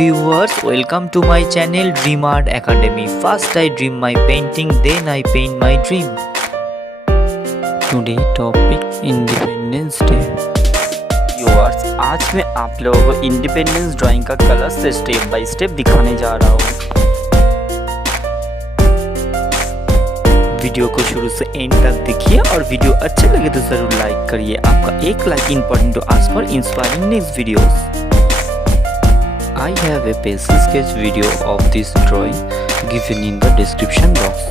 viewers, welcome to my channel Dream Art Academy. First I dream my painting, then I paint my dream. Today topic Independence Day. Viewers, आज मैं आप लोगों को independence drawing का colour से step by step दिखाने जा रहा हूँ। वीडियो को शुरू से एंड तक देखिए और वीडियो अच्छे लगे तो जरूर लाइक करिए। आपका एक like important to ask for inspiring next videos. I have a pencil sketch video of this drawing given in the description box.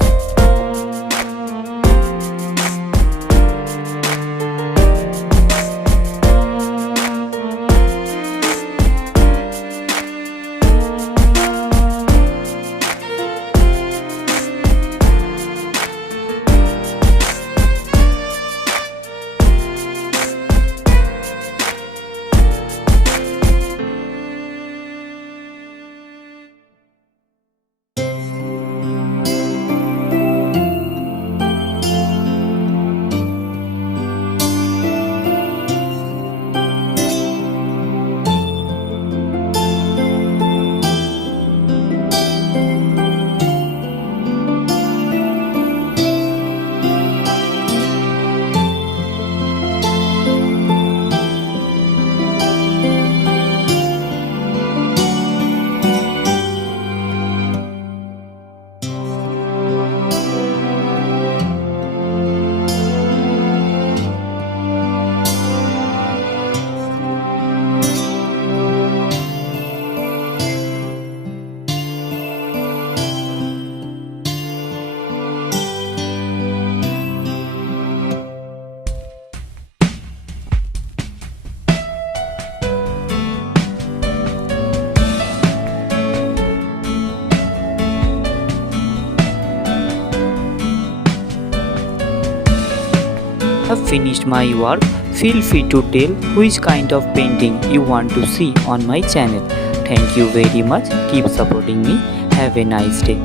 Have finished my work. Feel free to tell which kind of painting you want to see on my channel. Thank you very much. Keep supporting me. Have a nice day.